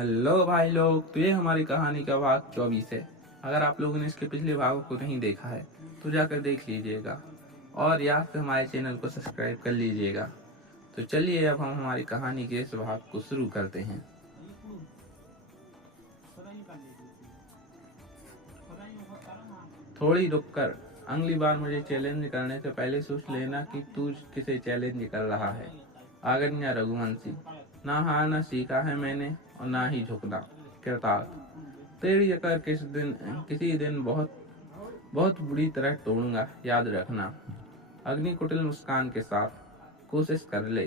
Hello भाई लोग, तो ये हमारी कहानी का भाग 24 है। अगर आप लोगों ने इसके पिछले भागों को नहीं देखा है तो जाकर देख लीजिएगा और याद से हमारे चैनल को सब्सक्राइब कर लीजिएगा। तो चलिए अब हम हमारी कहानी के इस भाग को शुरू करते हैं। थोड़ी रुककर अगली बार मुझे चैलेंज करने से पहले सोच लेना कि तू किसे चैलेंज कर रहा है। आगन्या रघुवंशी। ना हारना सीखा है मैंने और ना ही झुकना। कृतार्थ। तेरी अकर किसी दिन बहुत बहुत बुरी तरह तोड़ूंगा, याद रखना। अग्नि कुटिल मुस्कान के साथ। कोशिश कर ले।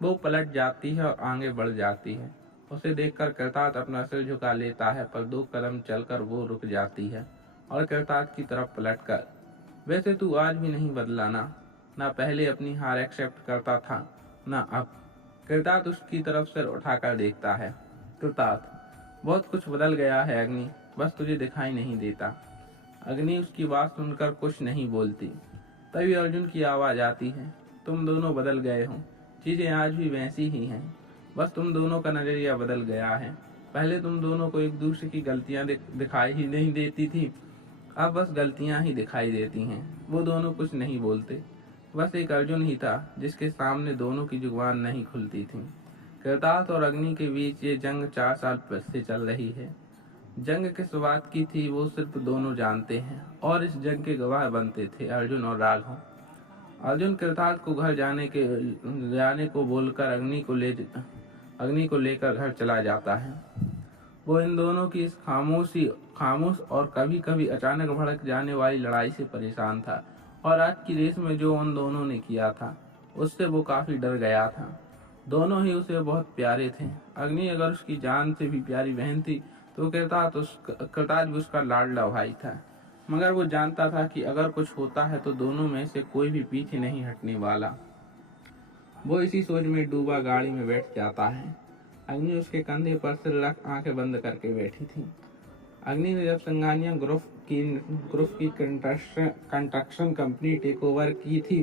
वो पलट जाती है और आगे बढ़ जाती है। उसे देखकर कृतार्थ अपना सिर झुका लेता है, पर 2 कदम चलकर वो रुक जाती है और कृतार्थ की तरफ पलटकर, वैसे तू आज भी नहीं बदला ना पहले अपनी हार एक्सेप्ट करता था ना अब। कृतार्थ उसकी तरफ सिर उठाकर देखता है। कृतार्थ। बहुत कुछ बदल गया है अग्नि, बस तुझे दिखाई नहीं देता। अग्नि उसकी बात सुनकर कुछ नहीं बोलती। तभी अर्जुन की आवाज आती है। तुम दोनों बदल गए हो, चीजें आज भी वैसी ही हैं, बस तुम दोनों का नजरिया बदल गया है। पहले तुम दोनों को एक दूसरे की गलतियां दिखाई ही नहीं देती थी, अब बस गलतियां ही दिखाई देती हैं। वो दोनों कुछ नहीं बोलते, बस एक अर्जुन ही था जिसके सामने दोनों की जुबान नहीं खुलती थी। कृतार्थ और अग्नि के बीच ये जंग 4 साल से चल रही है। जंग किस बात की थी वो सिर्फ दोनों जानते हैं, और इस जंग के गवाह बनते थे अर्जुन और राघव। अर्जुन कृतार्थ को घर जाने को बोलकर अग्नि को लेकर घर चला जाता है। वो इन दोनों की इस खामोश और कभी कभी अचानक भड़क जाने वाली लड़ाई से परेशान था, और आज की रेस में जो उन दोनों ने किया था उससे वो काफी डर गया था। दोनों ही उसे बहुत प्यारे थे। अग्नि अगर उसकी जान से भी प्यारी बहन थी तो कृतार्थ भी उसका लाडला भाई था, मगर वो जानता था कि अगर कुछ होता है तो दोनों में से कोई भी पीछे नहीं हटने वाला। वो इसी सोच में डूबा गाड़ी में बैठ जाता है। अग्नि उसके कंधे पर सिर रख आंखें बंद करके बैठी थी। अग्नि ने जब सिंघानिया ग्रुप की कंस्ट्रक्शन कंपनी टेक ओवर की थी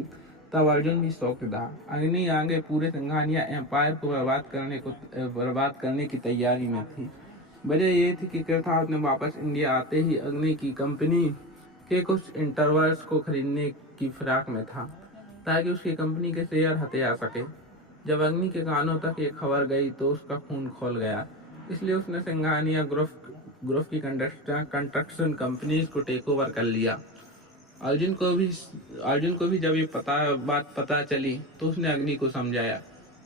तब अर्जुन भी शौक था। अग्नि आगे पूरे सिंघानिया एम्पायर को बर्बाद करने की तैयारी में थी। वजह ये थी कि कृतार्थ ने वापस इंडिया आते ही अग्नि की कंपनी के कुछ इंटरवर्स को खरीदने की फिराक में था, ताकि उसकी कंपनी के शेयर हते आ सके। जब अग्नि के कानों तक ये खबर गई तो उसका खून खौल गया, इसलिए उसने सिंघानिया ग्रुप की कंस्ट्रक्शन कंपनीज को टेक ओवर कर लिया। अर्जुन को भी जब ये बात पता चली तो उसने अग्नि को समझाया।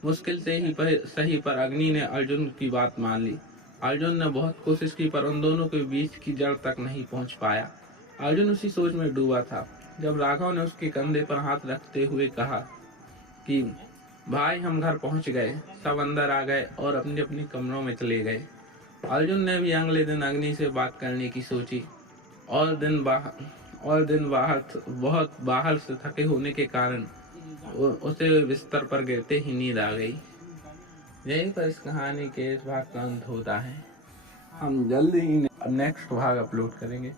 मुश्किल से ही सही पर अग्नि ने अर्जुन की बात मान ली। अर्जुन ने बहुत कोशिश की पर उन दोनों के बीच की जड़ तक नहीं पहुंच पाया। अर्जुन उसी सोच में डूबा था जब राघव ने उसके कंधे पर हाथ रखते हुए कहा कि भाई हम घर पहुंच गए। सब अंदर आ गए और अपने अपने कमरों में चले गए। अर्जुन ने भी अगले दिन अग्नि से बात करने की सोची, और दिन बहुत बाहर से थके होने के कारण उसे बिस्तर पर गिरते ही नींद आ गई। यहीं पर इस कहानी के इस भाग का अंत होता है। हम जल्दी ही नेक्स्ट भाग अपलोड करेंगे।